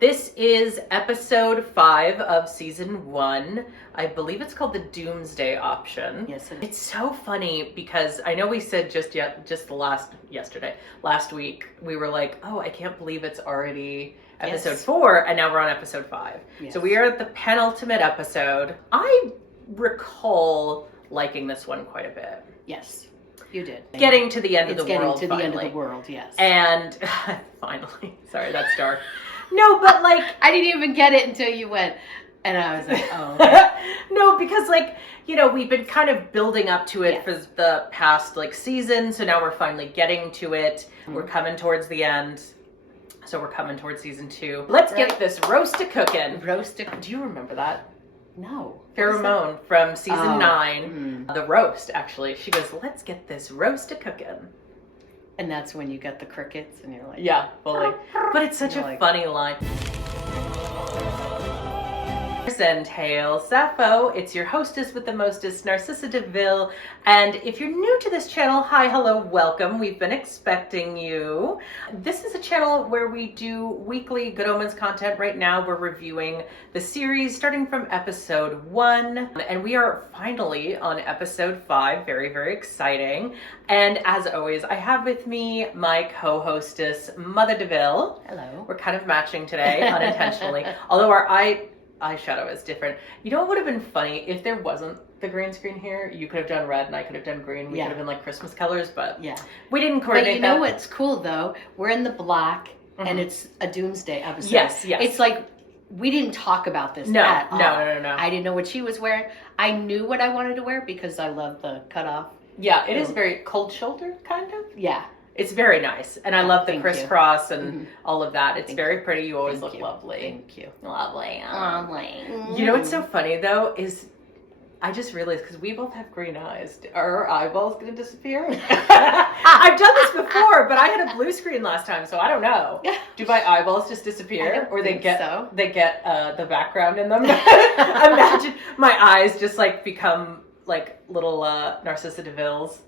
This is episode 5 of season 1. I believe it's called the Doomsday Option. Yes, it is. It's so funny because I know we said last week, we were like, oh, I can't believe it's already episode 4, and now we're on episode 5. Yes. So we are at the penultimate episode. I recall liking this one quite a bit. Yes, you did. Getting to the end of the world, Getting to the end finally. of the world, yes. And finally, sorry, that's dark. No, but like... I didn't even get it until you went, and I was like, oh. Okay. No, because like, you know, we've been kind of building up to it for the past like season, so now we're finally getting to it. Mm-hmm. We're coming towards the end, so we're coming towards season 2. Let's get this roast a cookin'. Do you remember that? No. Pheromone from season 9. The roast, actually. She goes, let's get this roast a cookin'. And that's when you get the crickets and you're like... Yeah, fully. But it's such a funny line. And hail Sappho, it's your hostess with the mostest, Narcissa DeVille. And if you're new to this channel, hi, hello, welcome. We've been expecting you. This is a channel where we do weekly Good Omens content. Right now we're reviewing the series starting from episode 1, and we are finally on episode 5. Very, very exciting. And as always, I have with me my co-hostess, Mother DeVille. Hello. We're kind of matching today, unintentionally. Although our eyeshadow is different. You know what would have been funny if there wasn't the green screen here? You could have done red and I could have done green. We could have been like Christmas colors, but we didn't coordinate that. But you know what's cool though? We're in the black and it's a Doomsday episode. Yes, yes. It's like we didn't talk about this at all. No. I didn't know what she was wearing. I knew what I wanted to wear because I love the cutoff. Yeah, it is very cold shoulder kind of. Yeah. It's very nice. And I love the crisscross and all of that. It's very pretty. You always look lovely. Thank you. Lovely. Lovely. You know what's so funny though is I just realized, because we both have green eyes, are our eyeballs going to disappear? I've done this before, but I had a blue screen last time, so I don't know. Do my eyeballs just disappear, or they get the background in them? Imagine my eyes just like become like little Narcissa DeVille's.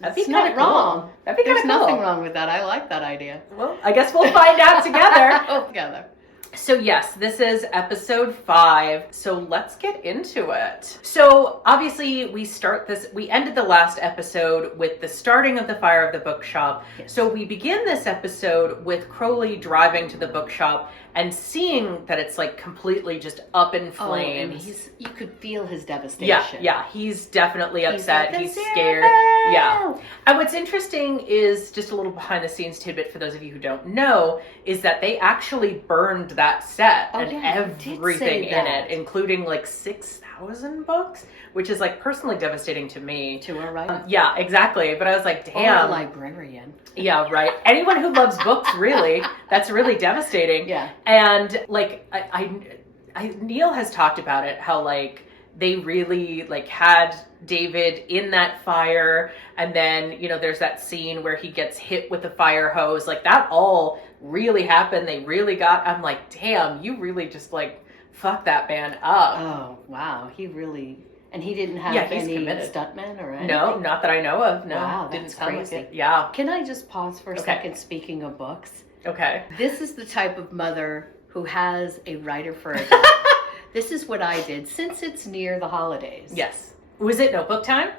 That'd be kind of wrong. That'd be kind of cool. There's nothing wrong with that. I like that idea. Well, I guess we'll find out together. Together. So yes, this is episode 5. So let's get into it. So obviously we ended the last episode with the starting of the fire of the bookshop. Yes. So we begin this episode with Crowley driving to the bookshop and seeing that it's like completely just up in flames. And you could feel his devastation. Yeah, he's definitely upset. He's scared. Yeah. And what's interesting is, just a little behind the scenes tidbit for those of you who don't know, is that they actually burned that set and everything in it, including like 6,000 books, which is like personally devastating to me. To her, right? Yeah, exactly. But I was like, damn. Or a librarian. Yeah, right. Anyone who loves books, really, that's really devastating. Yeah. And like, Neil has talked about it, how like they really like had David in that fire, and then, you know, there's that scene where he gets hit with the fire hose. Like that all really happened. They really I'm like, damn, you really just like fucked that man up. Oh, wow. He really... And he didn't have any stuntmen or anything? No, not that I know of. No, wow, didn't sound crazy. like it. Yeah. Can I just pause for a second, speaking of books? Okay. This is the type of mother who has a writer for a dog. This is what I did, since it's near the holidays. Yes. Was it notebook time?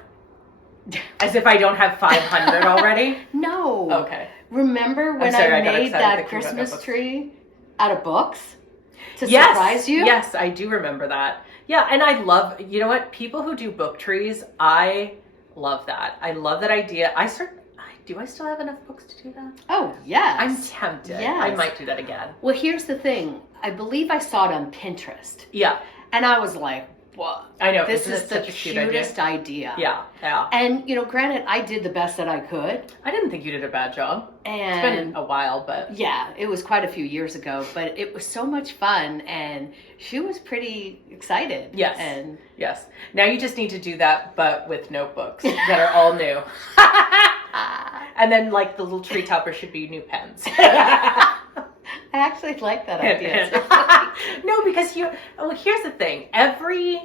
As if I don't have 500 already? No. Okay. Remember when I made that Christmas tree out of books? To surprise you? Yes, I do remember that. Yeah, and I love, you know what? People who do book trees, I love that. I love that idea. Do I still have enough books to do that? Oh, yes. I'm tempted. Yes. I might do that again. Well, here's the thing. I believe I saw it on Pinterest. Yeah. And I was like, what? I know. This is the cutest idea. Yeah. And, you know, granted, I did the best that I could. I didn't think you did a bad job. And it's been a while, but... Yeah, it was quite a few years ago, but it was so much fun, and she was pretty excited. Yes. Yes. Now you just need to do that, but with notebooks that are all new. And then, like, the little tree topper should be new pens. I actually like that idea. No, because here's the thing. Every,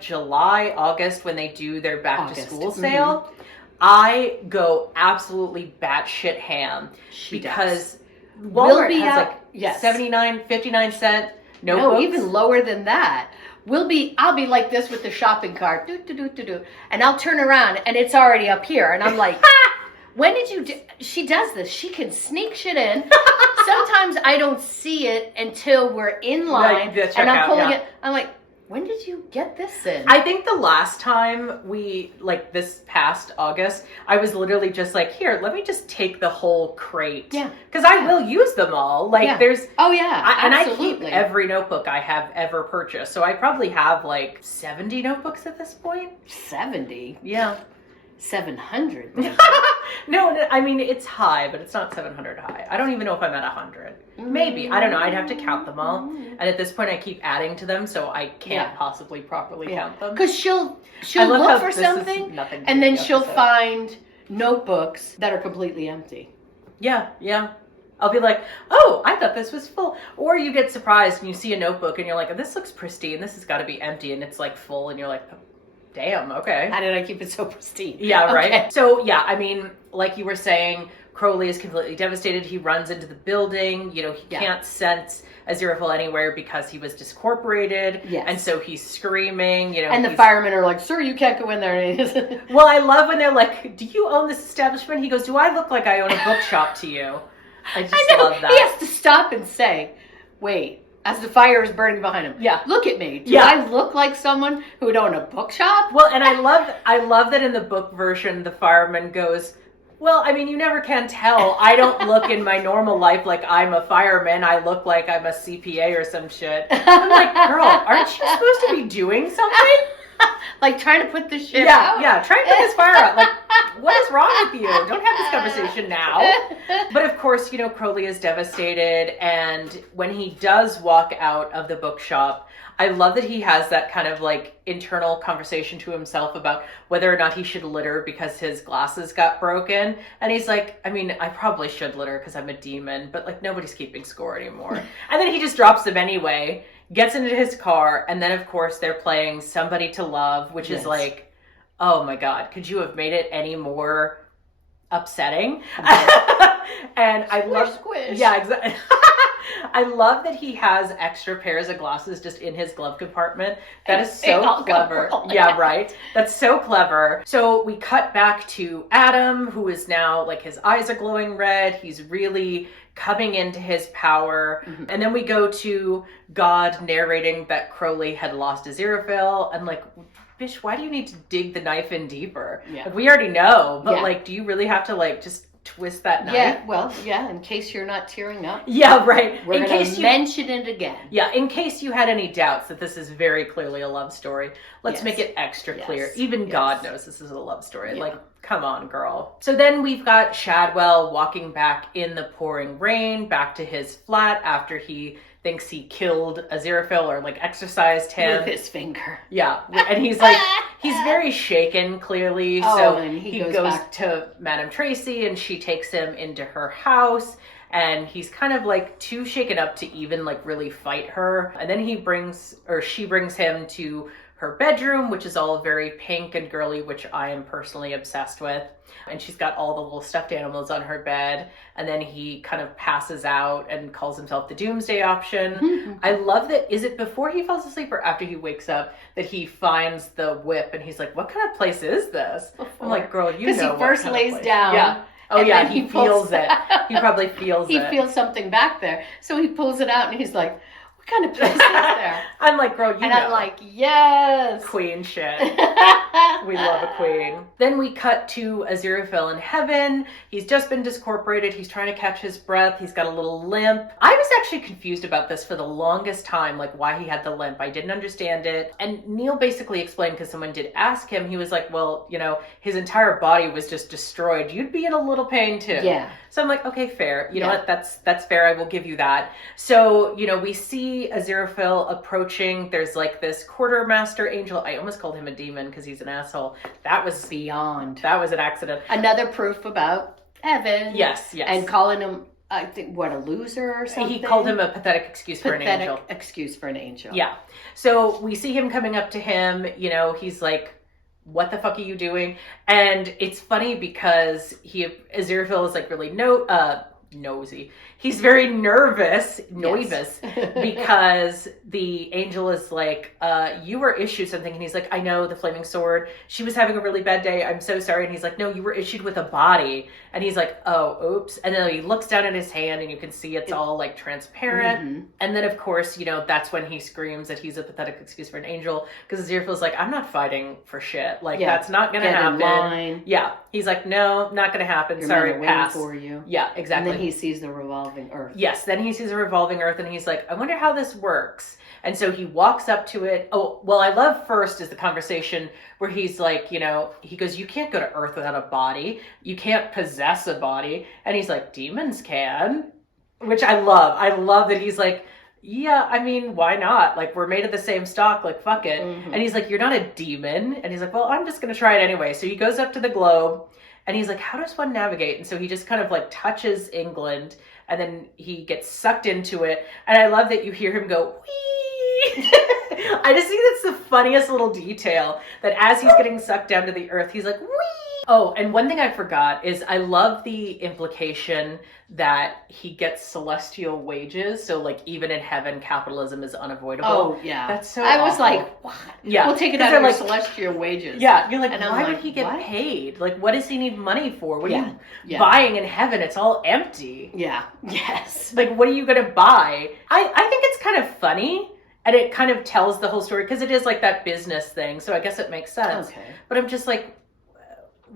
July, August, when they do their back to school sale, I go absolutely batshit ham. Because Walmart has like Yes. 59 No, notebooks. even lower than that. I'll be like this with the shopping cart, and I'll turn around and it's already up here, and I'm like, when did you she does this. She can sneak shit in. Sometimes I don't see it until we're in line, and I'm pulling it. I'm like, when did you get this in? I think the last time this past August, I was literally just like, here, let me just take the whole crate. Yeah. Because I will use them all. There's... Oh, yeah. And I keep every notebook I have ever purchased. So I probably have 70 notebooks at this point. 70? Yeah. 700. No, I mean, it's high, but it's not 700 high. I don't even know if I'm at 100. Maybe. I don't know. I'd have to count them all. And at this point, I keep adding to them, so I can't possibly properly count them. Because she'll look for something, and then she'll find notebooks that are completely empty. Yeah, yeah. I'll be like, oh, I thought this was full. Or you get surprised and you see a notebook and you're like, oh, this looks pristine. This has got to be empty. And it's full and you're like, damn, okay. How did I keep it so pristine? Yeah, right. Okay. So, yeah, I mean, like you were saying, Crowley is completely devastated. He runs into the building. He can't sense Aziraphale anywhere because he was discorporated. Yes. And so he's screaming, And the firemen are like, sir, you can't go in there. Well, I love when they're like, do you own this establishment? He goes, do I look like I own a bookshop to you? I love that. He has to stop and say, wait. As the fire is burning behind him. Yeah. Look at me. Do I look like someone who would own a bookshop? Well, and I love that in the book version, the fireman goes, well, I mean, you never can tell. I don't look in my normal life like I'm a fireman. I look like I'm a CPA or some shit. I'm like, girl, aren't you supposed to be doing something? Like trying to put this shit out? Yeah, trying to put this fire out. Like, what is wrong with you? Don't have this conversation now. But of course, Crowley is devastated. And when he does walk out of the bookshop, I love that he has that kind of internal conversation to himself about whether or not he should litter because his glasses got broken. And he's like, I mean, I probably should litter because I'm a demon, but nobody's keeping score anymore. And then he just drops them anyway, gets into his car, and then of course they're playing Somebody to Love, which is oh my God, could you have made it any more upsetting? And I love squish. Yeah, exactly. I love that he has extra pairs of glasses just in his glove compartment. That is so clever. Yeah, right. That's so clever. So we cut back to Adam, who is now his eyes are glowing red. He's really coming into his power. Mm-hmm. And then we go to God narrating that Crowley had lost Aziraphale. And bitch, why do you need to dig the knife in deeper? Yeah. We already know, but do you really have to just twist that knife? Yeah, well, in case you're not tearing up. Yeah, right. We're going to mention it again. Yeah, in case you had any doubts that this is very clearly a love story, let's make it extra clear. Even God knows this is a love story. Yeah. Come on, girl. So then we've got Shadwell walking back in the pouring rain back to his flat after he thinks he killed Aziraphale or exorcised him. With his finger. Yeah, and he's he's very shaken, clearly. And he goes back to Madame Tracy and she takes him into her house. And he's kind of too shaken up to even really fight her. And then she brings him to her bedroom, which is all very pink and girly, which I am personally obsessed with. And she's got all the little stuffed animals on her bed. And then he kind of passes out and calls himself the Doomsday Option. Mm-hmm. I love that. Is it before he falls asleep or after he wakes up that he finds the whip and he's like, what kind of place is this? Before. I'm like, girl, you know. Because he first lays down. Yeah. Oh yeah, he feels it. He probably feels it. He feels something back there. So he pulls it out and he's like, what kind of place is there? I'm like, girl, you know. And I'm like, yes. Queen shit. We love a queen. Then we cut to Aziraphale in heaven. He's just been discorporated. He's trying to catch his breath. He's got a little limp. I was actually confused about this for the longest time, why he had the limp. I didn't understand it. And Neil basically explained, because someone did ask him, he was like, well, his entire body was just destroyed. You'd be in a little pain too. Yeah. So I'm like, okay, fair. You know what? That's fair. I will give you that. So, we see Aziraphale approaching. There's this quartermaster angel. I almost called him a demon because he's an asshole. That was beyond. That was an accident. Another proof about Evan. Yes. And calling him, I think, a loser or something? He called him a pathetic excuse for an angel. Pathetic excuse for an angel. Yeah. So we see him coming up to him. He's like, what the fuck are you doing? And it's funny because Aziraphale is really nosy. He's very nervous, Yes. because the angel is like, you were issued something. And he's like, I know, the flaming sword. She was having a really bad day. I'm so sorry. And he's like, no, you were issued with a body. And he's like, oh, oops. And then he looks down at his hand and you can see it's all like transparent. Mm-hmm. And then, of course, you know, that's when he screams that he's a pathetic excuse for an angel, because Aziraphale's like, I'm not fighting for shit. Like, that's not going to happen. In line. Yeah. He's like, no, not going to happen. Your Sorry, men are waiting pass. for you. Yeah, exactly. And then he sees the revolving earth. Yes, then he sees a revolving earth and he's like, I wonder how this works. And so he walks up to it. Oh, well, I love first is the conversation where he's like, you know, he goes, you can't go to Earth without a body. You can't possess a body. And he's like, demons can, which I love. I love that he's like, yeah, I mean, why not? Like, we're made of the same stock, like, fuck it. Mm-hmm. And he's like, you're not a demon. And he's like, well, I'm just going to try it anyway. So he goes up to the globe and he's like, how does one navigate? And so he just kind of like touches England and then he gets sucked into it. And I love that you hear him go, wee. I just think that's the funniest little detail, that as he's getting sucked down to the earth, he's like, wee. Oh, and one thing I forgot is I love the implication that he gets celestial wages. So like even in heaven, capitalism is unavoidable. Oh, yeah. That's so I was awful. like, what? Yeah. We'll take it 'Cause out of they're your like, celestial wages. Yeah, you're like, And I'm why like, would he get what? paid? Like, what does he need money for? What are you Yeah. buying in heaven? It's all empty. Yeah. Yes. Like, what are you going to buy? I think it's kind of funny, and it kind of tells the whole story, because it is like that business thing, so I guess it makes sense. Okay. But I'm just like,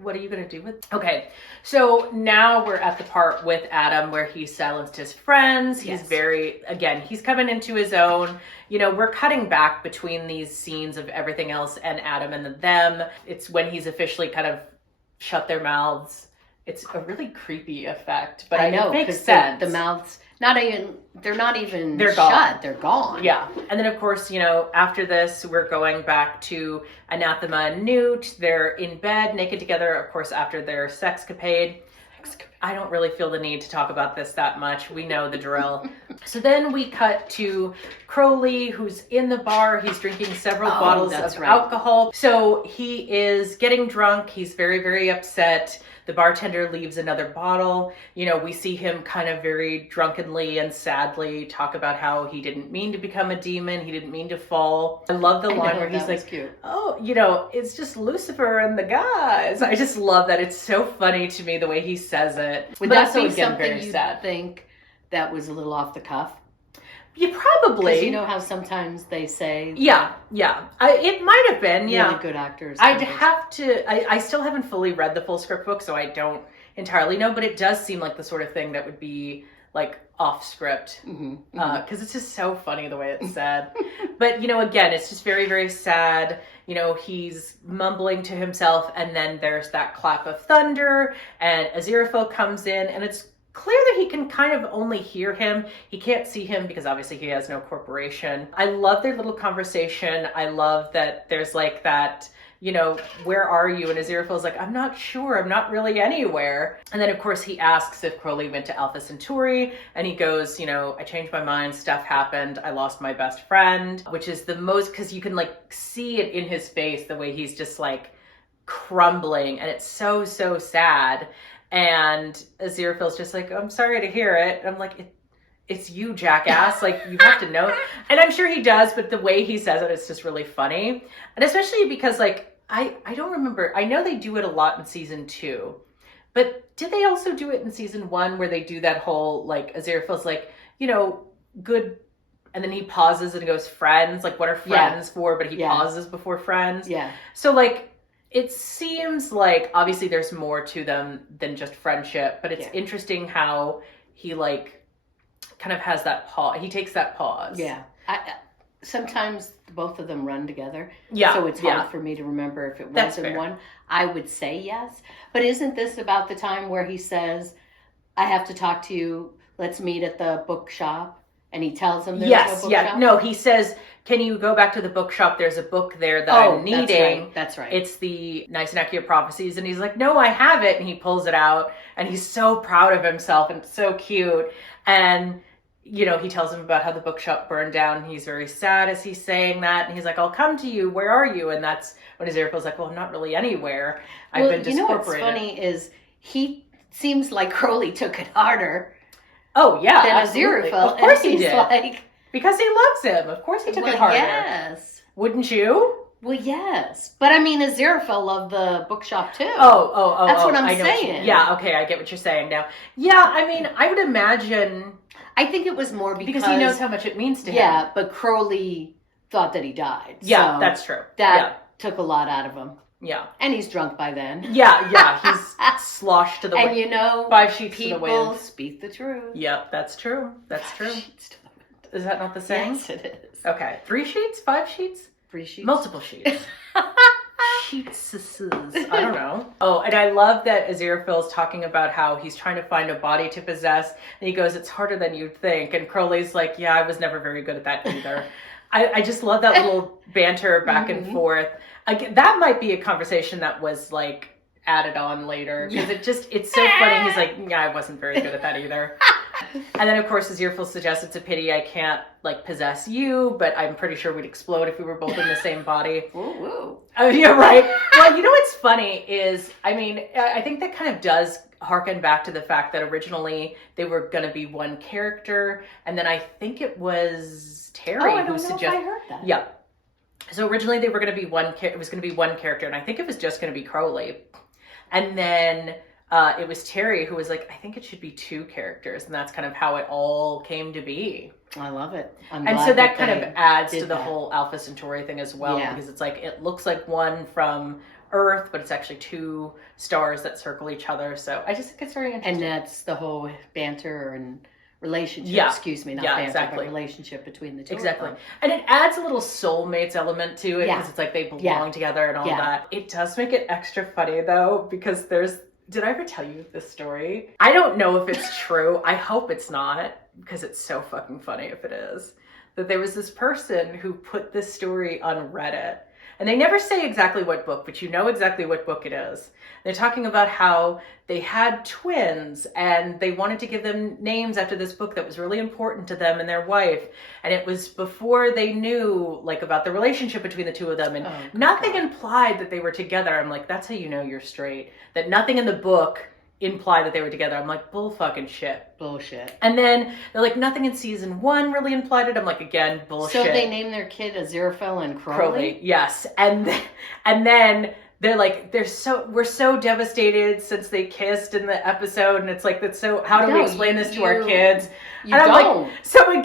what are you going to do with... Okay, so now we're at the part with Adam where he silenced his friends. He's very, again, he's coming into his own. You know, we're cutting back between these scenes of everything else and Adam and them. It's when he's officially kind of shut their mouths. It's a really creepy effect, but I know, it makes sense. The mouths, they're not even They're shut. gone. They're gone. Yeah. And then, of course, you know, after this, we're going back to Anathema and Newt. They're in bed, naked together, of course, after their sexcapade. I don't really feel the need to talk about this that much. We know the drill. So then we cut to Crowley, who's in the bar. He's drinking several bottles of alcohol. So he is getting drunk. He's very, very upset. The bartender leaves another bottle. You know, we see him kind of very drunkenly and sadly talk about how he didn't mean to become a demon. He didn't mean to fall. I love the line where he's like, cute. oh, you know, it's just Lucifer and the guys. I just love that. It's so funny to me the way he says it. Would But that also, be again, something very you sad. think that was a little off the cuff? You probably. Because you know how sometimes they say... Yeah. It might have been, really good actors. I'd have to... I still haven't fully read the full script book, so I don't entirely know, but it does seem like the sort of thing that would be like off script, because it's just so funny the way it's said. But, you know, again, it's just very, very sad. You know, he's mumbling to himself, and then there's that clap of thunder, and Aziraphale comes in, and it's clear that he can kind of only hear him. He can't see him because obviously he has no corporation. I love their little conversation. I love that there's like that, you know, where are you? And Aziraphale's like, I'm not sure. I'm not really anywhere. And then, of course, he asks if Crowley went to Alpha Centauri. And he goes, you know, I changed my mind. Stuff happened. I lost my best friend, which is the most, because you can like see it in his face, the way he's just like crumbling. And it's so, so sad. And Aziraphale's just like, I'm sorry to hear it. And I'm like, it's you, jackass. Like, you have to know. And I'm sure he does, but the way he says it, it's just really funny. And especially because, like, I don't remember. I know they do it a lot in season 2. But did they also do it in season 1 where they do that whole, like, Aziraphale's like, you know, good... And then he pauses and goes, friends? Like, what are friends for? But he pauses before friends. Yeah. So, like... It seems like, obviously, there's more to them than just friendship, but it's interesting how he, like, kind of has that pause. He takes that pause. Yeah. Sometimes both of them run together. Yeah. So it's hard for me to remember if it was in one. I would say yes. But isn't this about the time where he says, I have to talk to you, let's meet at the bookshop? And he tells them there's no bookshop? Yeah. No, he says, can you go back to the bookshop? There's a book there that I'm needing. That's right. It's the Nice and Accurate Prophecies. And he's like, no, I have it. And he pulls it out. And he's so proud of himself. And it's so cute. And, you know, he tells him about how the bookshop burned down. He's very sad as he's saying that. And he's like, I'll come to you. Where are you? And that's when Aziraphale's like, well, I'm not really anywhere. I've been discorporated. You know what's funny is he seems like Crowley took it harder Oh yeah, than absolutely. Aziraphale. Of course and he he's did. like, Because he loves him. Of course he took it harder. Yes. Wouldn't you? Well, yes. But I mean, Aziraphale loved the bookshop too. Oh. That's what I'm I know saying. Yeah, okay, I get what you're saying now. Yeah, I mean, I would imagine... I think it was more because he knows how much it means to him. Yeah, but Crowley thought that he died. Yeah, so that's true. That took a lot out of him. Yeah. And he's drunk by then. Yeah, he's sloshed to the wind. And you know, 5 sheets to the people wind. speak the truth. Yep, that's true. That's 5 true. sheets to the wind. Is that not the same? Yes, it is. Okay. 3 sheets? 5 sheets? 3 sheets. Multiple sheets. Sheets. I don't know. Oh, and I love that Aziraphale's talking about how he's trying to find a body to possess. And he goes, it's harder than you'd think. And Crowley's like, yeah, I was never very good at that either. I just love that little banter back and forth. That might be a conversation that was like added on later. Because it's so funny. He's like, yeah, I wasn't very good at that either. And then, of course, Aziraphale suggests it's a pity I can't, like, possess you, but I'm pretty sure we'd explode if we were both in the same body. Ooh. Oh, yeah, right. Well, you know what's funny is, I mean, I think that kind of does harken back to the fact that originally they were going to be one character, and then I think it was Terry who suggested... I heard that. Yeah. So originally they were going to be it was going to be one character, and I think it was just going to be Crowley. And then... it was Terry who was like, I think it should be 2 characters. And that's kind of how it all came to be. I love it. And so that kind of adds to the whole Alpha Centauri thing as well. Yeah. Because it's like, it looks like one from Earth, but it's actually 2 stars that circle each other. So I just think it's very interesting. And that's the whole banter and relationship. Yeah. Excuse me, not banter, exactly. But relationship between the 2 Exactly. of them. And it adds a little soulmates element to it. Because it's like they belong together and all that. It does make it extra funny, though, because did I ever tell you this story? I don't know if it's true. I hope it's not, because it's so fucking funny if it is. That there was this person who put this story on Reddit. And they never say exactly what book, but you know exactly what book it is. They're talking about how they had twins and they wanted to give them names after this book that was really important to them and their wife. And it was before they knew like about the relationship between the 2 of them. And nothing implied that they were together. I'm like, that's how you know you're straight. That nothing in the book implied that they were together. I'm like, bull fucking shit. Bullshit. And then they're like, nothing in season 1 really implied it. I'm like, again, bullshit. So they named their kid Aziraphale and Crowley? Yes. And then they're like, we're so devastated since they kissed in the episode. And it's like, how do we explain this to our kids? And I'm like, someone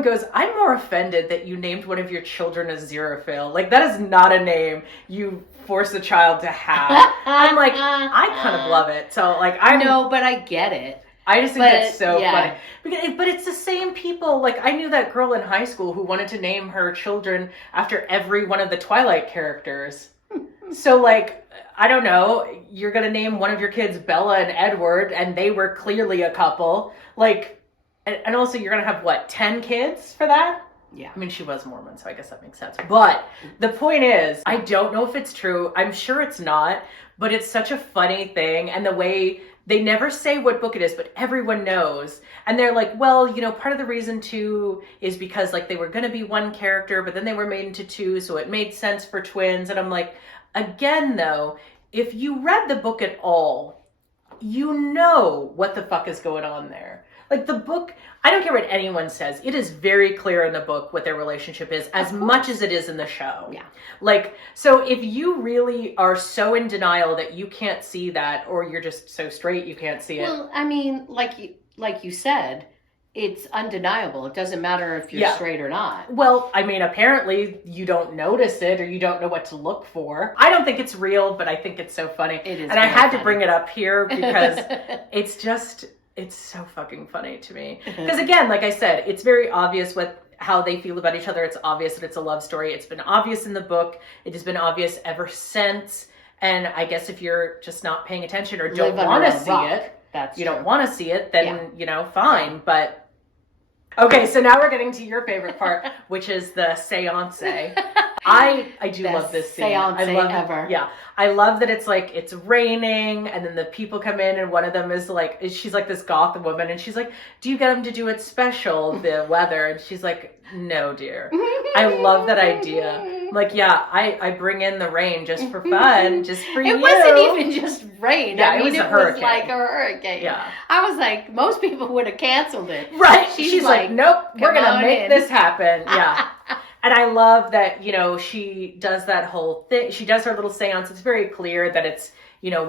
goes, I'm more offended that you named one of your children Aziraphale. Like, that is not a name you force a child to have. I'm like, I kind of love it. So like, I know, but I get it. I just think that's so funny. But it's the same people. Like, I knew that girl in high school who wanted to name her children after every one of the Twilight characters. So, like, I don't know, you're going to name one of your kids Bella and Edward, and they were clearly a couple. Like, and also you're going to have, 10 kids for that? Yeah. I mean, she was Mormon, so I guess that makes sense. But the point is, I don't know if it's true. I'm sure it's not, but it's such a funny thing. And the way they never say what book it is, but everyone knows. And they're like, well, part of the reason too is because like they were going to be one character, but then they were made into 2. So it made sense for twins. And I'm like, again, though, if you read the book at all, you know what the fuck is going on there. Like the book, I don't care what anyone says. It is very clear in the book what their relationship is as much as it is in the show. Yeah. Like, so if you really are so in denial that you can't see that, or you're just so straight you can't see it. Well, I mean, like you said, it's undeniable. It doesn't matter if you're straight or not. Well, I mean, apparently you don't notice it or you don't know what to look for. I don't think it's real, but I think it's so funny. It is. And I had to bring it up here because it's so fucking funny to me. Because again, like I said, it's very obvious how they feel about each other. It's obvious that it's a love story. It's been obvious in the book. It has been obvious ever since. And I guess if you're just not paying attention or don't want to see it, don't want to see it, then, fine. But okay, so now we're getting to your favorite part, which is the seance. I do love this scene. Seance I love ever. Yeah. I love that it's like, it's raining and then the people come in and one of them is like, she's like this goth woman and she's like, do you get them to do it special, the weather? And she's like, no, dear. I love that idea. I'm like, yeah, I bring in the rain just for fun, just for you. It wasn't even just rain. Yeah, I mean, it was a was hurricane. like a hurricane. Yeah. I was like, most people would have canceled it. Right. She's like, nope, we're "Come going to on make in." this happen. Yeah. And I love that, she does that whole thing. She does her little seance. It's very clear that it's,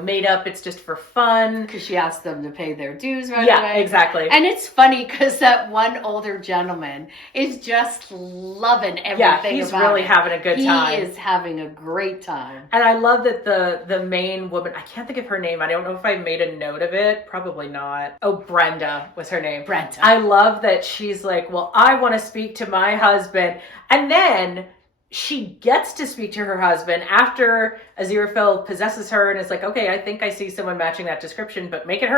made up. It's just for fun. Because she asked them to pay their dues right away. Yeah, exactly. And it's funny because that one older gentleman is just loving everything. Yeah, he's about really it. having a good time. He is having a great time. And I love that the main woman, I can't think of her name. I don't know if I made a note of it. Probably not. Oh, Brenda was her name. Brenda. I love that she's like, well, I want to speak to my husband. And then she gets to speak to her husband after Aziraphale possesses her and is like, okay, I think I see someone matching that description, but make it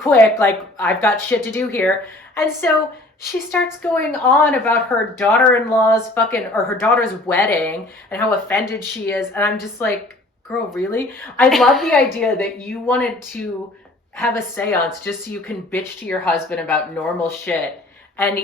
quick. Like, I've got shit to do here. And so she starts going on about her daughter-in-law's her daughter's wedding and how offended she is. And I'm just like, girl, really? I love the idea that you wanted to have a seance just so you can bitch to your husband about normal shit. And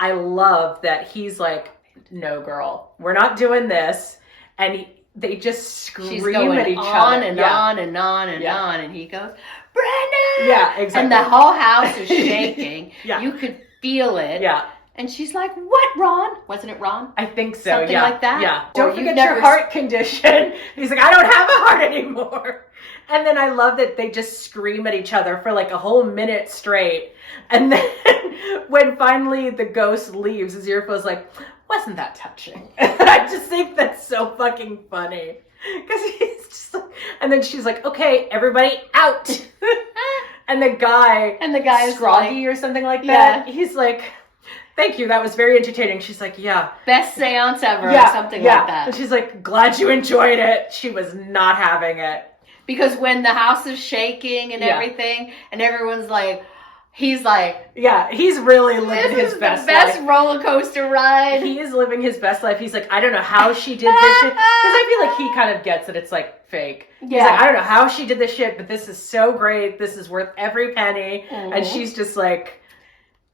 I love that he's like, no, girl, we're not doing this. And they just scream at each other. On and on and on and on. And he goes, Brenda! Yeah, exactly. And the whole house is shaking. Yeah. You could feel it. Yeah. And she's like, what, Ron? Wasn't it Ron? I think so, Something like that? Yeah. Or Don't you've forget never your heart condition. He's like, I don't have a heart anymore. And then I love that they just scream at each other for like a whole minute straight. And then when finally the ghost leaves, Aziraphale's like, wasn't that touching? And I just think that's so fucking funny. Because he's just like, and then she's like, okay, everybody out. And the guy is Scroggy or something like that. Yeah. He's like, thank you, that was very entertaining. She's like, yeah. Best seance ever or something like that. And she's like, glad you enjoyed it. She was not having it. Because when the house is shaking and everything, and everyone's like, he's like, yeah, he's really living his best life. The best roller coaster ride. He is living his best life. He's like, I don't know how she did this shit. Because I feel like he kind of gets that it's like fake. Yeah. He's like, I don't know how she did this shit, but this is so great. This is worth every penny. Mm-hmm. And she's just like,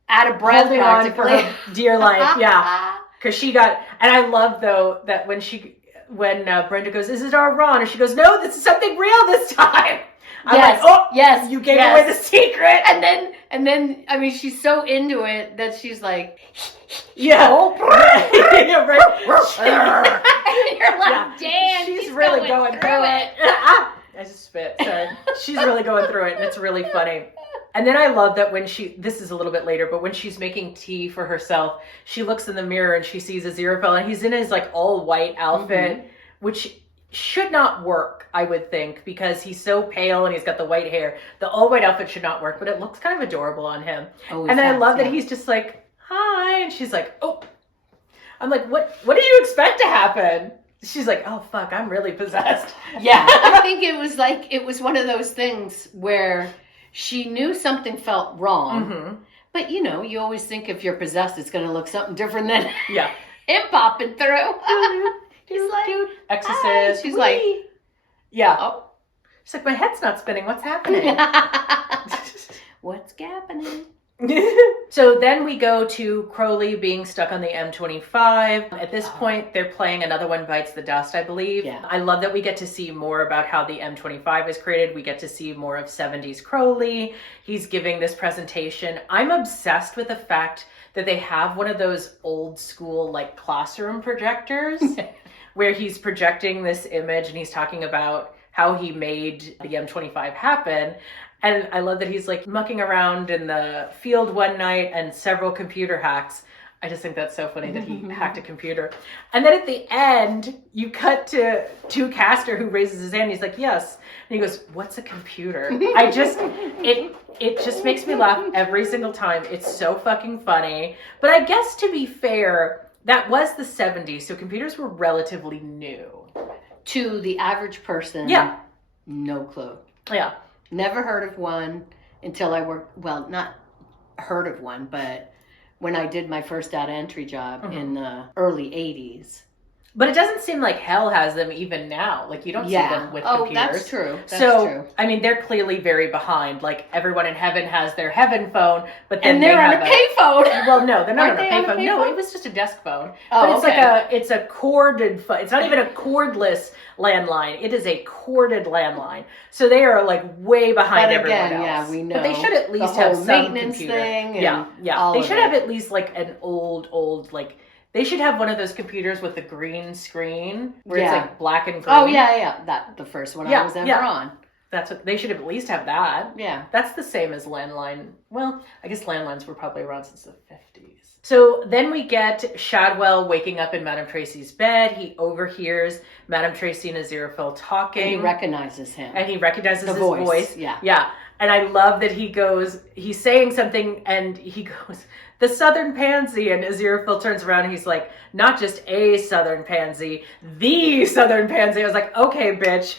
out of breath, holding on for her dear life. Yeah. Because she got, and I love though that when Brenda goes, is it our Ron? And she goes, no, this is something real this time. I'm like, oh, yes, you gave away the secret. And then, I mean, she's so into it that she's like, yeah. Yeah, right. And you're like, damn, she's really going through it. I just spit, sorry. She's really going through it, and it's really funny. And then I love that when this is a little bit later, but when she's making tea for herself, she looks in the mirror and she sees Aziraphale, and he's in his like all white outfit, which should not work, I would think, because he's so pale and he's got the white hair. The all white outfit should not work, but it looks kind of adorable on him. Oh, and then I love that he's just like, hi, and she's like, oh. I'm like, what did you expect to happen? She's like, oh fuck, I'm really possessed. Yeah, I think it was one of those things where she knew something felt wrong, but you always think if you're possessed, it's going to look something different than him popping through. He's like, dude, exorcist. She's like, yeah. Oh. She's like, my head's not spinning. What's happening? What's happening? So then we go to Crowley being stuck on the M25. At this point, they're playing Another One Bites the Dust, I believe. Yeah. I love that we get to see more about how the M25 is created. We get to see more of 70s Crowley. He's giving this presentation. I'm obsessed with the fact that they have one of those old school like classroom projectors where he's projecting this image and he's talking about how he made the M25 happen. And I love that he's like mucking around in the field one night and several computer hacks. I just think that's so funny that he hacked a computer. And then at the end, you cut to Castor who raises his hand. He's like, yes. And he goes, what's a computer? It just makes me laugh every single time. It's so fucking funny. But I guess to be fair, that was the 70s. So computers were relatively new. To the average person. Yeah. No clue. Yeah. Never heard of one until I worked, well, not heard of one, but when I did my first data entry job in the early 80s. But it doesn't seem like hell has them even now. Like, you don't see them with computers. That's true. That's true. I mean, they're clearly very behind. Like, everyone in heaven has their heaven phone, but then and they're on a payphone. Well, no, they're not on a Aren't they payphone. on a No, payphone? it was just a desk phone. Oh, but it's okay. it's a corded phone. It's not even a cordless landline. It is a corded landline. So they are like way behind everyone else. Yeah, we know. But they should at least the whole have some maintenance computer. thing. And Yeah. They should have at least like an old like. They should have one of those computers with the green screen where it's like black and green. Oh yeah. That the first one I was ever on. That's what they should at least have that. Yeah. That's the same as landline. Well, I guess landlines were probably around since the 50s. So then we get Shadwell waking up in Madame Tracy's bed. He overhears Madame Tracy and Aziraphale talking. And he recognizes him. And he recognizes his voice. voice. Yeah. And I love that he's saying something and he goes, the Southern Pansy, and Aziraphale turns around and he's like, not just a Southern Pansy, the Southern Pansy. I was like, okay, bitch,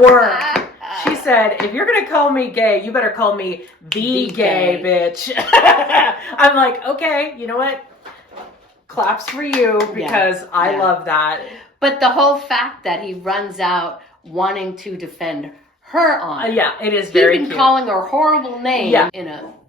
work. She said, if you're going to call me gay, you better call me the gay bitch. I'm like, okay, you know what? Claps for you because I love that. But the whole fact that he runs out wanting to defend her honor. It is very Even cute. calling her horrible name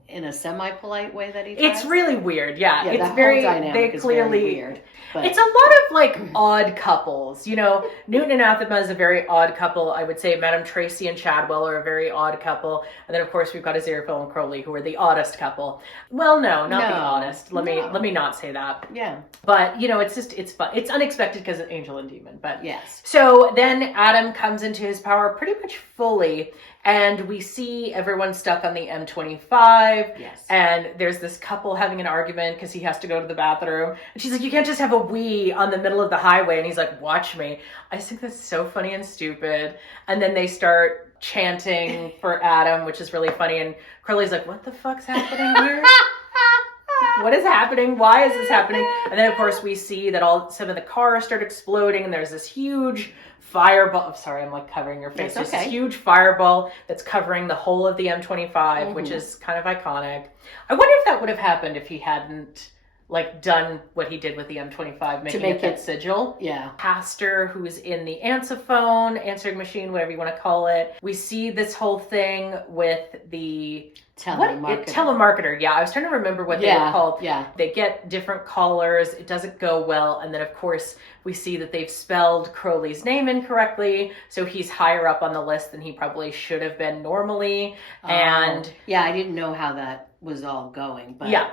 in a semi-polite way that he tries. It's really weird. Yeah, it's the very, whole dynamic they is clearly, very weird. But it's a lot of like odd couples. You know, Newton and Athema is a very odd couple. I would say Madame Tracy and Shadwell are a very odd couple. And then of course we've got Aziraphale and Crowley who are the oddest couple. Well, no, not the oddest. Let me not say that. Yeah. But you know, it's fun. It's unexpected because of Angel and Demon. But yes. So then Adam comes into his power pretty much fully. And we see everyone stuck on the M25. Yes. And there's this couple having an argument because he has to go to the bathroom. And she's like, you can't just have a wee on the middle of the highway. And he's like, watch me. I just think that's so funny and stupid. And then they start chanting for Adam, which is really funny. And Crowley's like, what the fuck's happening here? What is happening? Why is this happening? And then, of course, we see that some of the cars start exploding. And there's this huge fireball. I'm sorry, I'm like covering your face. There's this huge fireball that's covering the whole of the M25, which is kind of iconic. I wonder if that would have happened if he hadn't like done what he did with the M25, making it that sigil. Yeah. Pastor, who's in the answering machine, whatever you want to call it. We see this whole thing with the telemarketer. Yeah, I was trying to remember what they were called. Yeah. They get different callers. It doesn't go well. And then, of course, we see that they've spelled Crowley's name incorrectly. So he's higher up on the list than he probably should have been normally. And I didn't know how that was all going. But yeah,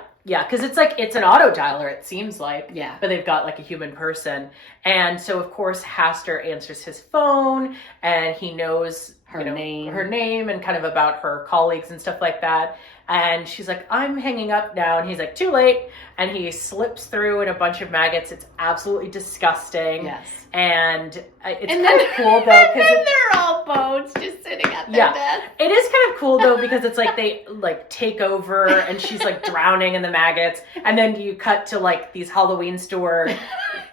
because it's an auto dialer, it seems like. Yeah. But they've got like a human person. And so, of course, Hastur answers his phone and he knows her name and kind of about her colleagues and stuff like that. And she's like, I'm hanging up now. And he's like, too late. And he slips through in a bunch of maggots. It's absolutely disgusting. Yes. And it's kind of cool though. And then they're all bones just sitting at their desk. It is kind of cool though because it's like they like take over and she's like drowning in the maggots. And then you cut to like these Halloween store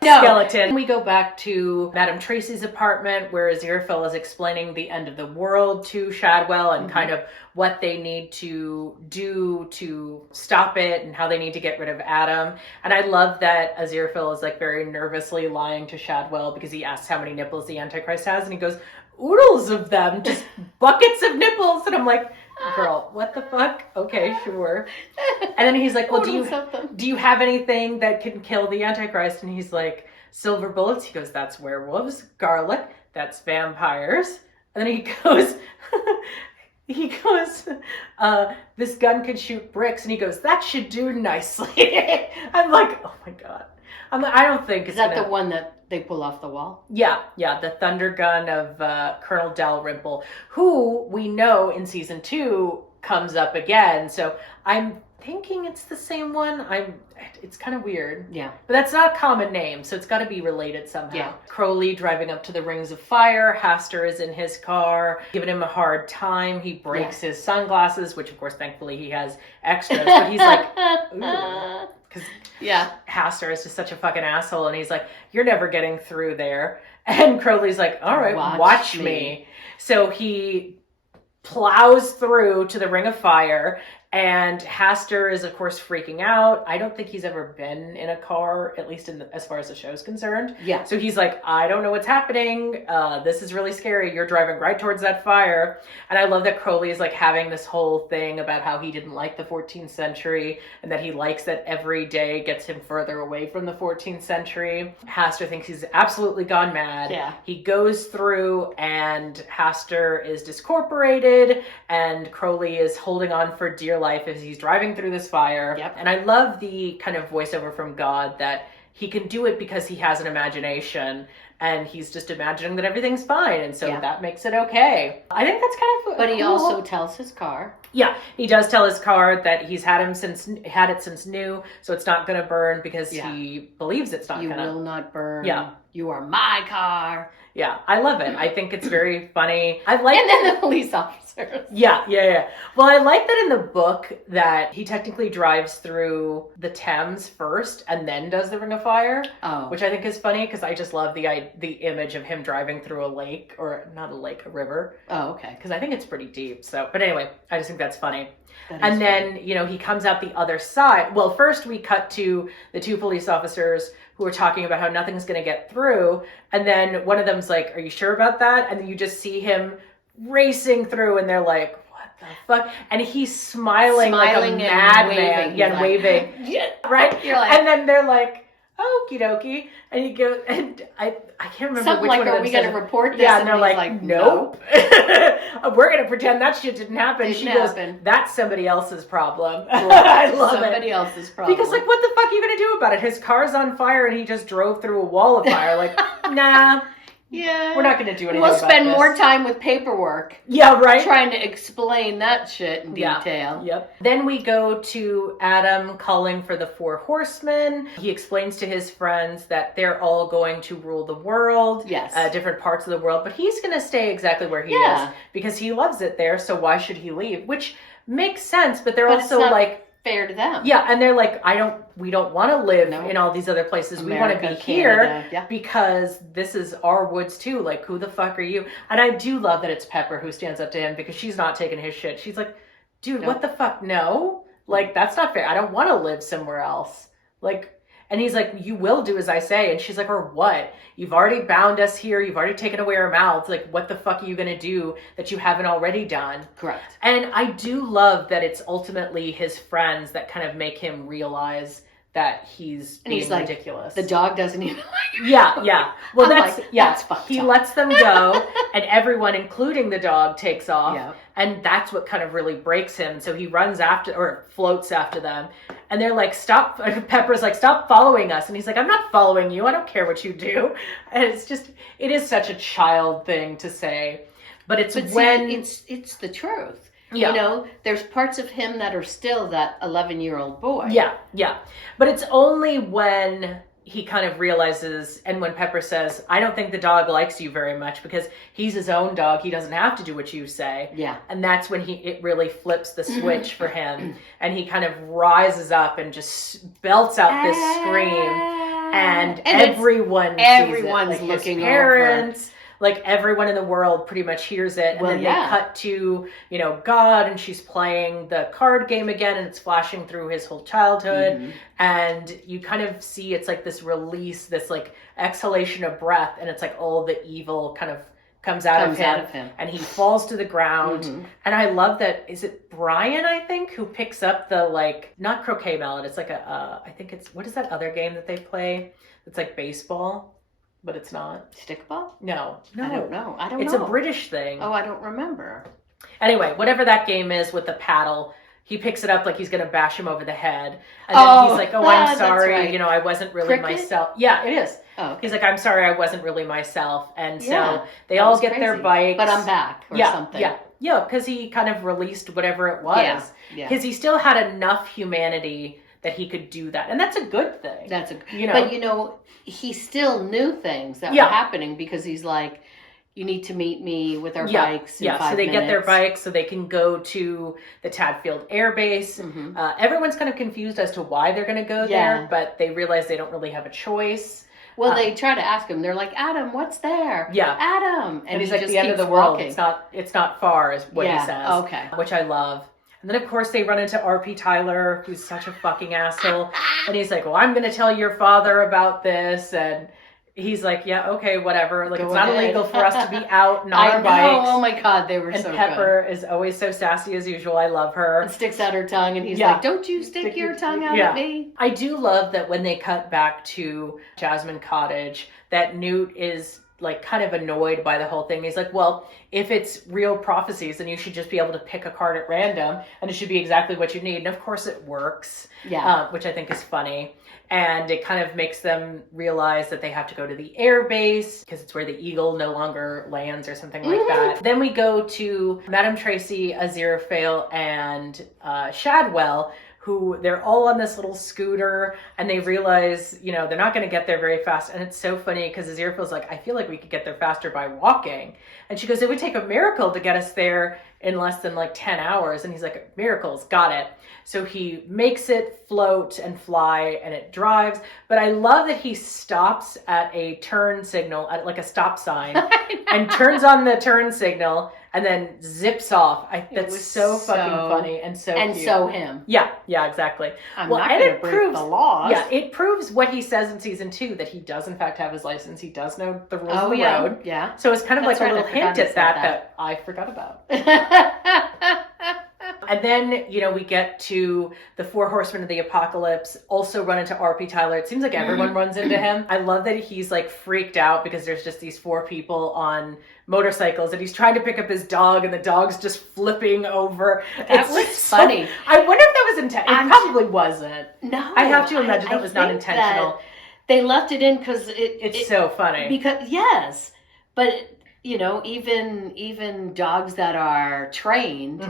skeleton. We go back to Madame Tracy's apartment where Aziraphale is explaining the end of the world to Shadwell and kind of what they need to do to stop it and how they need to get rid of Adam. And I love that Aziraphale is like very nervously lying to Shadwell because he asks how many nipples the Antichrist has and he goes, oodles of them, just buckets of nipples. And I'm like, girl, what the fuck? Okay, sure. And then he's like, well, do you have anything that can kill the Antichrist? And he's like, silver bullets. He goes, that's werewolves. Garlic, that's vampires. And then he goes, this gun could shoot bricks. And he goes, that should do nicely. I'm like, oh my God. I don't think it's the one that they pull off the wall? Yeah, the thunder gun of Colonel Dalrymple, who we know in season 2 comes up again. So I'm thinking it's the same one. It's kind of weird. Yeah. But that's not a common name, so it's got to be related somehow. Yeah. Crowley driving up to the Rings of Fire. Hastur is in his car, giving him a hard time. He breaks his sunglasses, which of course, thankfully, he has extras. But he's like, ooh. Because Hastur is just such a fucking asshole. And he's like, you're never getting through there. And Crowley's like, all right, watch me. So he plows through to the Ring of Fire. And Haster is, of course, freaking out. I don't think he's ever been in a car, at least as far as the show's concerned. Yeah. So he's like, I don't know what's happening. This is really scary. You're driving right towards that fire. And I love that Crowley is like having this whole thing about how he didn't like the 14th century and that he likes that every day gets him further away from the 14th century. Haster thinks he's absolutely gone mad. Yeah. He goes through and Haster is discorporated and Crowley is holding on for dear life as he's driving through this fire. Yep. And I love the kind of voiceover from God that he can do it because he has an imagination and he's just imagining that everything's fine. And so that makes it okay. I think that's kind of But he cool. also tells his car. Yeah, he does tell his car that he's had it since new, so it's not going to burn because he believes it's not going to. You will not burn. Yeah. You are my car. Yeah, I love it. I think it's very funny. I like And then the police officers. Yeah. Well, I like that in the book that he technically drives through the Thames first and then does the Ring of Fire, which I think is funny because I just love the image of him driving through a lake, or not a lake, a river. Oh, okay. Because I think it's pretty deep. So, but anyway, I just think that's funny. And then, he comes out the other side. Well, first we cut to the two police officers who are talking about how nothing's going to get through. And then one of them's like, are you sure about that? And then you just see him racing through and they're like, what the fuck? And he's smiling like a madman. Yeah, and waving. Yeah. Right? You're like, and then they're like, okie dokie. And he goes, and I can't remember something which like, one of them are we going to says, report this? Yeah, and they're he's like, nope. We're going to pretend that shit didn't happen. She goes, that's somebody else's problem. I love somebody else's problem. Because, like, what the fuck are you going to do about it? His car's on fire and he just drove through a wall of fire. Like, nah. Yeah. We're not going to do anything We'll about spend this. more time with paperwork. Yeah, right? Trying to explain that shit in detail. Yep. Then we go to Adam calling for the 4 horsemen. He explains to his friends that they're all going to rule the world. Yes. Different parts of the world. But he's going to stay exactly where he is. Because he loves it there, so why should he leave? Which makes sense, but they're also like... fair to them. Yeah, and they're like, we don't want to live in all these other places. America, we want to be Canada, here because this is our woods too. Like, who the fuck are you? And I do love that it's Pepper who stands up to him because she's not taking his shit. She's like, dude, what the fuck? No, like, that's not fair. I don't want to live somewhere else. Like, and he's like, you will do as I say. And she's like, or what? You've already bound us here. You've already taken away our mouths. Like, what the fuck are you going to do that you haven't already done? Correct. And I do love that it's ultimately his friends that kind of make him realize that he's being ridiculous. The dog doesn't even like him. Yeah. Well, that's fucked he up. lets them go, and everyone, including the dog, takes off. Yeah. And that's what kind of really breaks him. So he runs after, or floats after them. And they're like, stop. Pepper's like, stop following us. And he's like, I'm not following you. I don't care what you do. And it is such a child thing to say. But it's the truth. Yeah. There's parts of him that are still that 11-year-old boy. Yeah. But it's only when he kind of realizes, and when Pepper says, I don't think the dog likes you very much because he's his own dog. He doesn't have to do what you say. Yeah. And that's when it really flips the switch for him. And he kind of rises up and just belts out this scream. And everyone sees it. Like looking his parents. Over. Like, everyone in the world pretty much hears it. And then they cut to, God, and she's playing the card game again, and it's flashing through his whole childhood. Mm-hmm. And you kind of see it's like this release, this like exhalation of breath, and it's like all the evil kind of comes out of him. And he falls to the ground. Mm-hmm. And I love that, is it Brian, I think, who picks up the, like, not croquet mallet, it's like I think it's, what is that other game that they play? It's like baseball. But it's not. Stickball? No. I don't know. It's a British thing. Oh, I don't remember. Anyway, whatever that game is with the paddle, he picks it up like he's going to bash him over the head. And then he's like, I'm sorry. Right. I wasn't really myself. Yeah, it is. Oh, okay. He's like, I'm sorry, I wasn't really myself. And so they all get their bikes. But I'm back or something. Yeah, because he kind of released whatever it was. Because he still had enough humanity that he could do that. And that's a good thing. But he still knew things that were happening because he's like, you need to meet me with our bikes in 5 minutes. So they get their bikes so they can go to the Tadfield Air Base. Mm-hmm. Everyone's kind of confused as to why they're going to go there, but they realize they don't really have a choice. Well, they try to ask him. They're like, Adam, what's there? Yeah. Adam. And he's like, the end of the world. It's not far is what he says. Okay. Which I love. And then, of course, they run into R.P. Tyler, who's such a fucking asshole. And he's like, well, I'm going to tell your father about this. And he's like, yeah, okay, whatever. Like, it's not illegal for us to be out and on our bikes. Oh my God, they were so good. And Pepper is always so sassy as usual. I love her. And sticks out her tongue, and he's like, don't you stick your tongue out at me. I do love that when they cut back to Jasmine Cottage, that Newt is like kind of annoyed by the whole thing. He's like, well, if it's real prophecies, then you should just be able to pick a card at random and it should be exactly what you need. And of course it works, which I think is funny. And it kind of makes them realize that they have to go to the air base because it's where the Eagle no longer lands or something like that. Then we go to Madame Tracy, Aziraphale, and Shadwell, who they're all on this little scooter and they realize, you know, they're not going to get there very fast. And it's so funny because Aziraphale's like, I feel like we could get there faster by walking. And she goes, it would take a miracle to get us there in less than like 10 hours. And he's like, miracles, got it. So he makes it float and fly and it drives. But I love that he stops at a turn signal, at like a stop sign, and turns on the turn signal and then zips off. That's so fucking funny and so cute. So him. Yeah, exactly. I'm not going to break the laws. Yeah, it proves what he says in season 2, that he does in fact have his license. He does know the rules of the road. Yeah. So it's kind of like a little hint at that I forgot about. And then, you know, we get to the 4 horsemen of the apocalypse, also run into R.P. Tyler. It seems like everyone runs into him. I love that he's like freaked out because there's just these 4 people on motorcycles and he's trying to pick up his dog and the dog's just flipping over. That was funny. I wonder if that was intentional. It probably wasn't. No. I have to imagine that was not intentional. They left it in because it's so funny. Because, yes. But, you know, even dogs that are trained...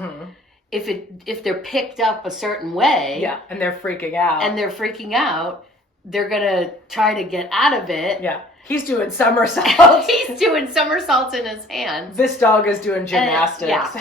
If they're picked up a certain way, and they're freaking out, they're gonna try to get out of it. Yeah, he's doing somersaults. He's doing somersaults in his hands. This dog is doing gymnastics.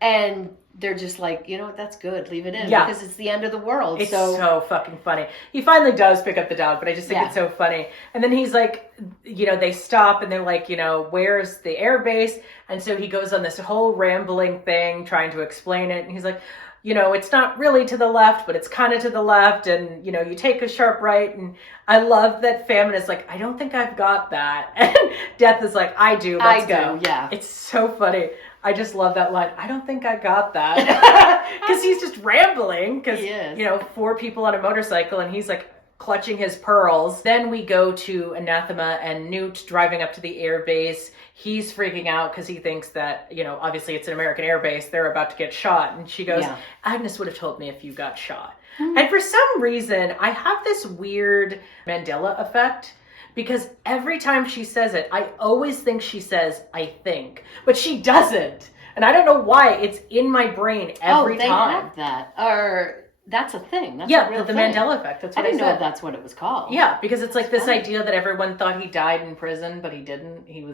And they're just like, you know what, that's good. Leave it in because it's the end of the world. It's so fucking funny. He finally does pick up the dog, but I just think it's so funny. And then he's like, you know, they stop and they're like, you know, where's the air base? And so he goes on this whole rambling thing trying to explain it. And he's like, you know, it's not really to the left, but it's kind of to the left. And, you know, you take a sharp right. And I love that Femme is like, I don't think I've got that. And Death is like, I do. Let's go. Yeah. It's so funny. I just love that line. I don't think I got that. Because he's just rambling. Because, you know, 4 people on a motorcycle and he's like clutching his pearls. Then we go to Anathema and Newt driving up to the air base. He's freaking out because he thinks that, you know, obviously it's an American air base. They're about to get shot. And she goes, Agnes would have told me if you got shot. And for some reason, I have this weird Mandela effect. Because every time she says it, I always think she says, I think. But she doesn't. And I don't know why. It's in my brain every time. Oh, they have that. Or that's a thing. That's a real the thing. Mandela effect. That's what I didn't know that's what it was called. Yeah, because it's like this idea that everyone thought he died in prison, but he didn't. He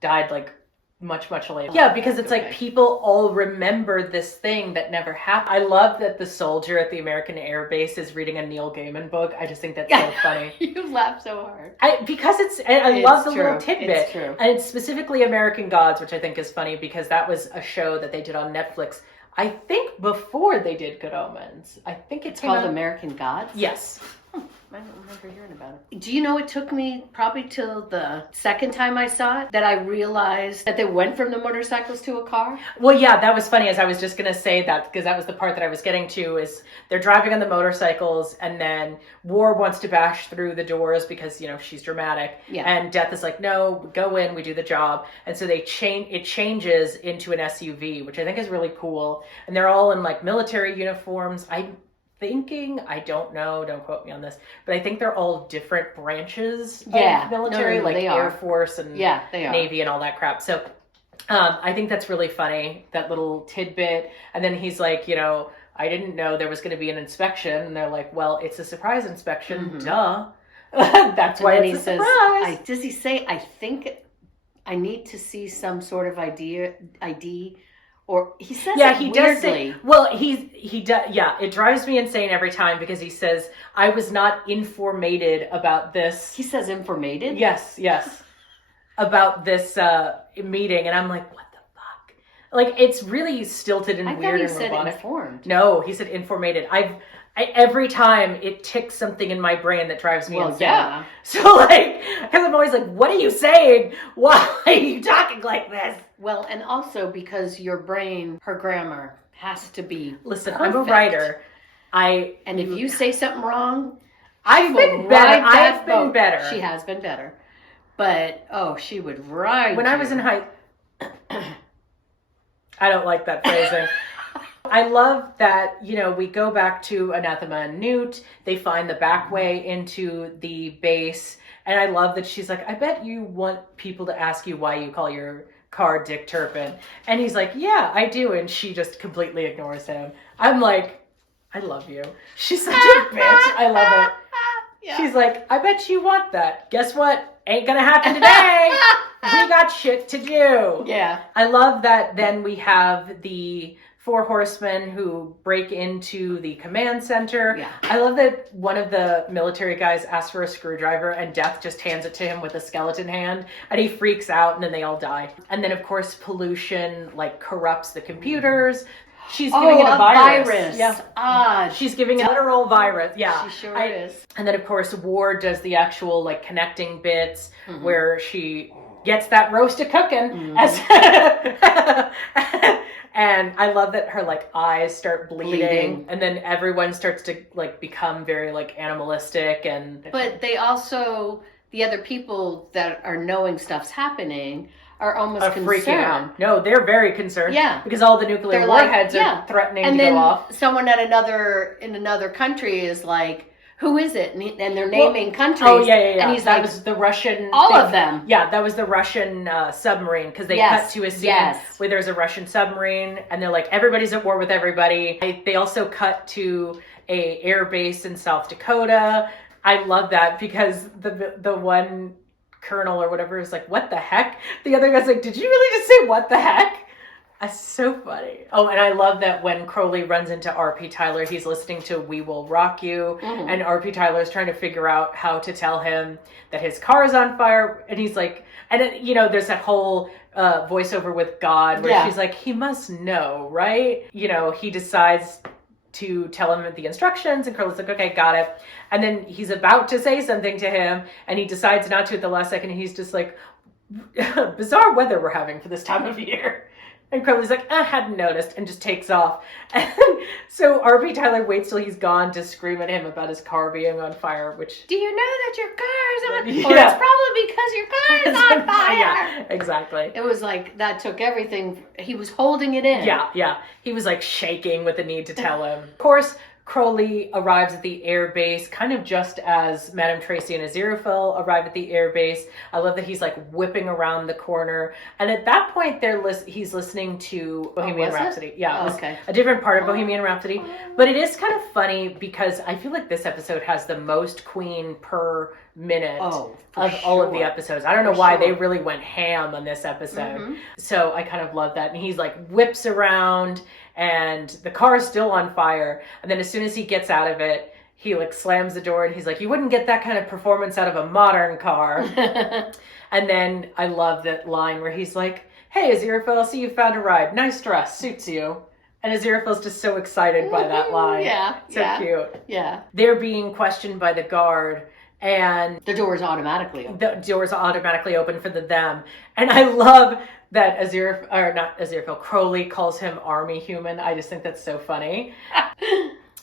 died like much later. Yeah, because it's like people all remember this thing that never happened. I love that the soldier at the American Air Base is reading a Neil Gaiman book. I just think that's so funny. You laugh so hard. Because I love the little tidbit. It's true. And it's specifically American Gods, which I think is funny because that was a show that they did on Netflix. I think before they did Good Omens. I think it's called American Gods? Yes. I don't remember hearing about it. Do you know it took me probably till the second time I saw it that I realized that they went from the motorcycles to a car? Well, yeah, that was funny as I was just going to say that because that was the part that I was getting to is they're driving on the motorcycles and then War wants to bash through the doors because, you know, she's dramatic. Yeah. And Death is like, no, go in, we do the job. And so it changes into an SUV, which I think is really cool. And they're all in like military uniforms. I don't know, don't quote me on this, but I think they're all different branches of military, like Air Force and Navy and all that crap. So I think that's really funny, that little tidbit. And then he's like, you know, I didn't know there was going to be an inspection. And they're like, well, it's a surprise inspection. Duh. That's why it's a surprise. Does he say, I think I need to see some sort of ID? Or he says he does say, well, he does, it drives me insane every time because he says, I was not informated about this. He says informated? Yes. About this meeting. And I'm like, what the fuck? Like, it's really stilted and I weird thought he and said robotic. informed. No, he said informated. Every time it ticks something in my brain that drives me insane. Yeah. So, like, because I'm always like, what are you saying? Why are you talking like this? Well, and also because your brain, her grammar has to be Listen, perfect. I'm a writer. And if you say something wrong, I've been better. I've been better. She has been better. But, she would ride When I was in high... I don't like that phrasing. I love that, we go back to Anathema and Newt. They find the back way into the base. And I love that she's like, I bet you want people to ask you why you call your car Dick Turpin. And he's like, yeah, I do. And she just completely ignores him. I'm like, I love you. She's such a bitch. I love it. Yeah. She's like, I bet you want that. Guess what? Ain't gonna happen today. We got shit to do. Yeah. I love that then we have the 4 horsemen who break into the command center. Yeah. I love that one of the military guys asks for a screwdriver and Death just hands it to him with a skeleton hand and he freaks out and then they all die. And then of course pollution corrupts the computers. She's giving it a virus. Yeah. She's giving it a literal virus. Yeah. She sure is. And then of course Ward does the actual connecting bits where she gets that roast a cooking. And I love that her eyes start bleeding and then everyone starts to become very animalistic But they also, the other people that are knowing stuff's happening are almost concerned. Freaking out. No, they're very concerned. Yeah. Because all the nuclear warheads are threatening to go off. And then someone in another country is like, who is it? And they're naming countries. Oh, yeah. And he's that was the Russian... of them. Yeah, that was the Russian submarine, because they cut to a scene where there's a Russian submarine, and they're like, everybody's at war with everybody. They also cut to a air base in South Dakota. I love that, because the one colonel or whatever is like, what the heck? The other guy's like, did you really just say what the heck? That's so funny. Oh, and I love that when Crowley runs into R.P. Tyler, he's listening to We Will Rock You, and R.P. Tyler is trying to figure out how to tell him that his car is on fire, and he's like, and then, there's that whole voiceover with God where she's like, he must know, right? He decides to tell him the instructions, and Crowley's like, okay, got it. And then he's about to say something to him, and he decides not to at the last second, and he's just like, bizarre weather we're having for this time of year. And Crowley's like, I hadn't noticed, and just takes off. And so R.B. Tyler waits till he's gone to scream at him about his car being on fire, which... Do you know that your car is on fire? Well, it's probably because your car is on fire. Yeah, exactly. It was like, that took everything. He was holding it in. Yeah. He was shaking with the need to tell him. Of course, Crowley arrives at the air base kind of just as Madame Tracy and Aziraphale arrive at the air base. I love that he's whipping around the corner. And at that point, he's listening to Bohemian Rhapsody. Yeah, it was a different part of Bohemian Rhapsody. But it is kind of funny because I feel like this episode has the most Queen per minute of all of the episodes. I don't know why they really went ham on this episode. So I kind of love that. And he's whips around and the car is still on fire. And then as soon as he gets out of it, he slams the door and he's like, you wouldn't get that kind of performance out of a modern car. And then I love that line where he's like, hey, Aziraphale, I see you found a ride. Nice dress, suits you. And Aziraphale's just so excited by that line. So cute. Yeah. They're being questioned by the guard. And the doors automatically open. The doors automatically open for them. And I love that Crowley calls him army human. I just think that's so funny.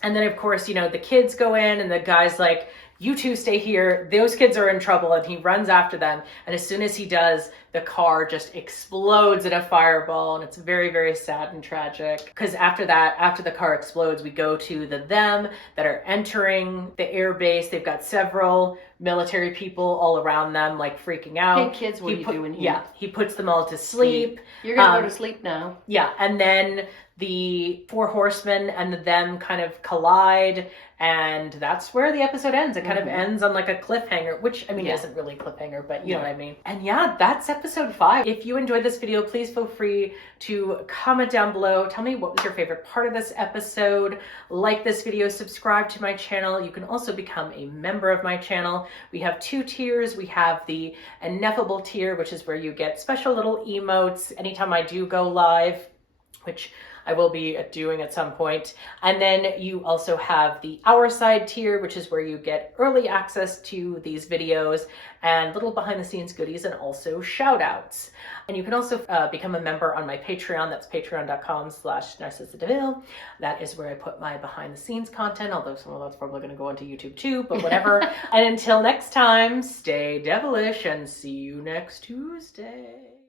And then of course, the kids go in and the guy's like, you two stay here. Those kids are in trouble. And he runs after them. And as soon as he does, the car just explodes in a fireball. And it's very, very sad and tragic. Because after the car explodes, we go to them that are entering the air base. They've got several military people all around them, freaking out. Hey kids, what are you doing here? Yeah, he puts them all to sleep. You're going to go to sleep now. Yeah, and then the 4 horsemen and them kind of collide, and that's where the episode ends. It kind of ends on a cliffhanger, which isn't really a cliffhanger, but you know what I mean. And that's episode 5. If you enjoyed this video, please feel free to comment down below. Tell me what was your favorite part of this episode. Like this video, subscribe to my channel. You can also become a member of my channel. We have 2 tiers. We have the ineffable tier, which is where you get special little emotes anytime I do go live. which I will be doing at some point. And then you also have the Our Side tier, which is where you get early access to these videos and little behind the scenes goodies and also shout outs. And you can also become a member on my Patreon. That's patreon.com/NarcissaDeVille. That is where I put my behind the scenes content, although some of that's probably going to go onto YouTube too, but whatever. And until next time, stay devilish and see you next Tuesday.